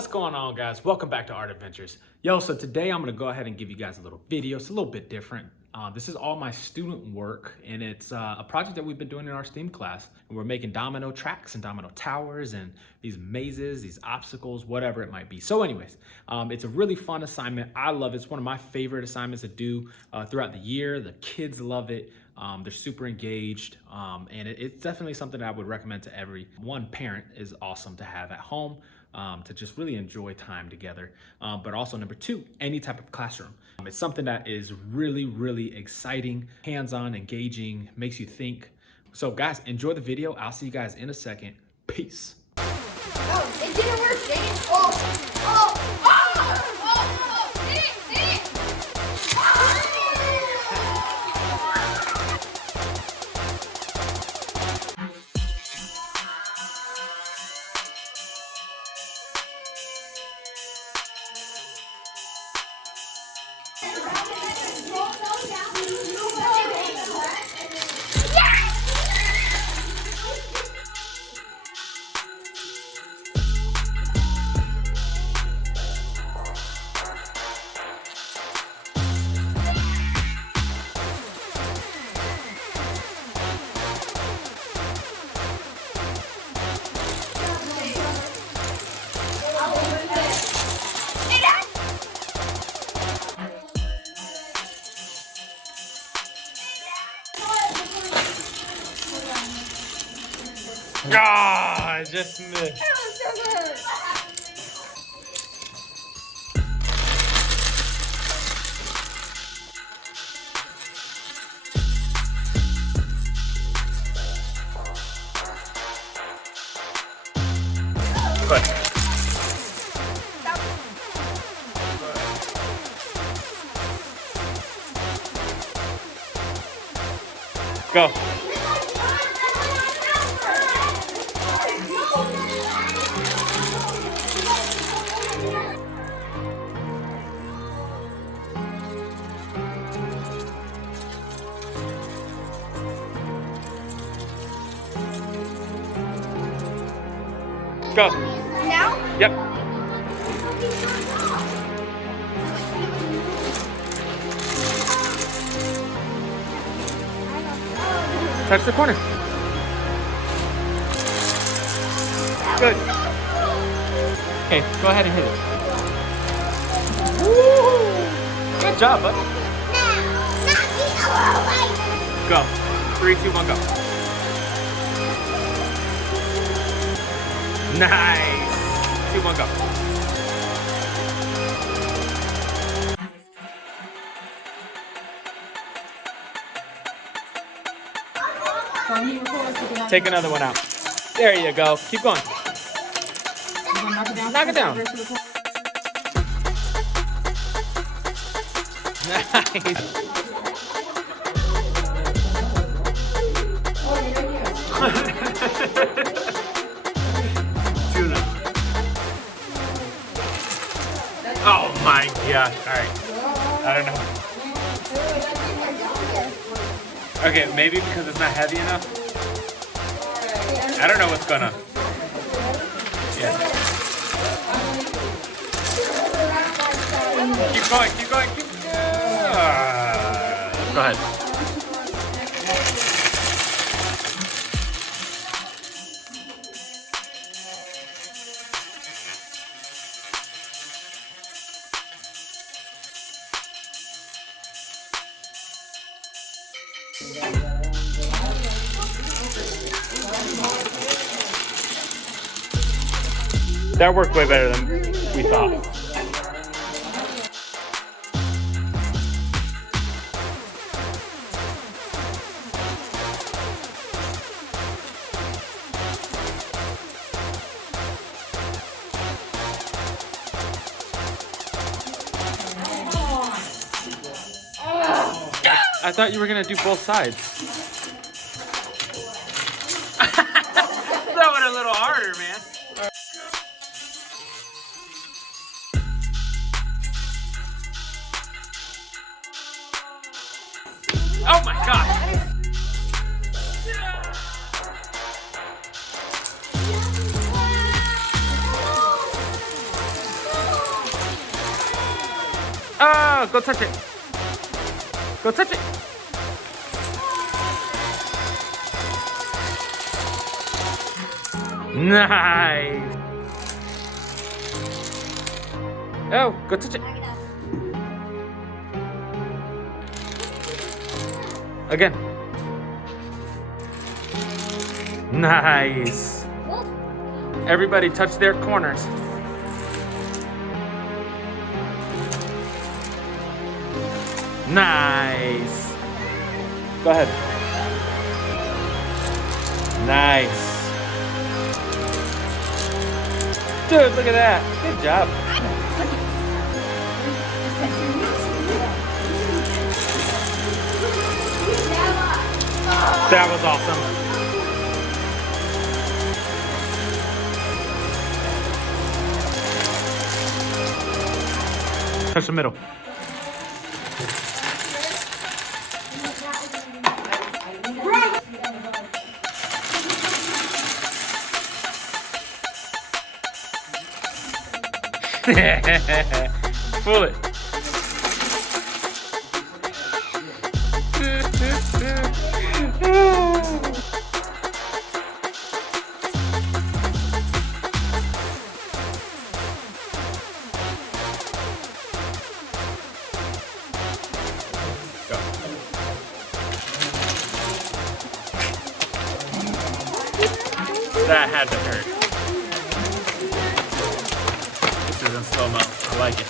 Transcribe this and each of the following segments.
What's going on, guys? Welcome back to Art Adventures. So today I'm gonna go ahead and give you guys a little video. It's a little bit different. This is all my student work, and it's a project that we've been doing in our STEAM class. And we're making domino tracks and domino towers and these mazes, these obstacles, whatever it might be. So anyways, it's a really fun assignment. I love it. It's one of my favorite assignments to do throughout the year. The kids love it. They're super engaged, and it's definitely something that I would recommend to every one parent. Is awesome to have at home. To just really enjoy time together. But also number two, any type of classroom. It's something that is really, really exciting, hands-on, engaging, makes you think. So guys, enjoy the video. I'll see you guys in a second. Peace. Oh, it didn't work, dang it. Ah, I just missed. Good. Go. Go. Now? Yep. Touch the corner. Good. Okay, go ahead and hit it. Woo! Good job, bud. Go. 3, 2, 1, go. Nice. 2, 1, go. Take another one out. There you go. Keep going. Knock it down. Nice. Oh my gosh. Alright. I don't know. Okay, maybe because it's not heavy enough. I don't know what's gonna. Yeah. Keep going, keep going, keep going. Go ahead. That worked way better than we thought. I thought you were gonna do both sides. Throw it a little harder, man. Oh my God! No, go touch it. Go touch it. Nice. Oh, go touch it. Again. Nice. Everybody touch their corners. Nice. Go ahead. Nice. Dude, look at that. Good job. That was awesome. Touch the middle. Pull it. That had to hurt. This is in slow-mo. I like it.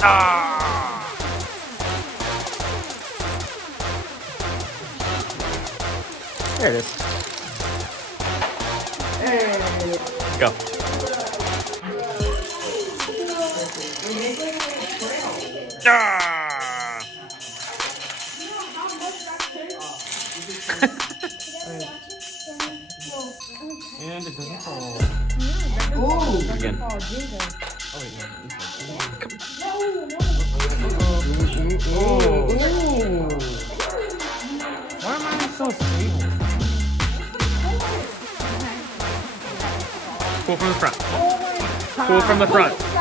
Ah! There it is. Hey. Go. Ah! And it doesn't fall. Oh! Again. Oh, why am I so stable? Pull from the front. Pull from the front.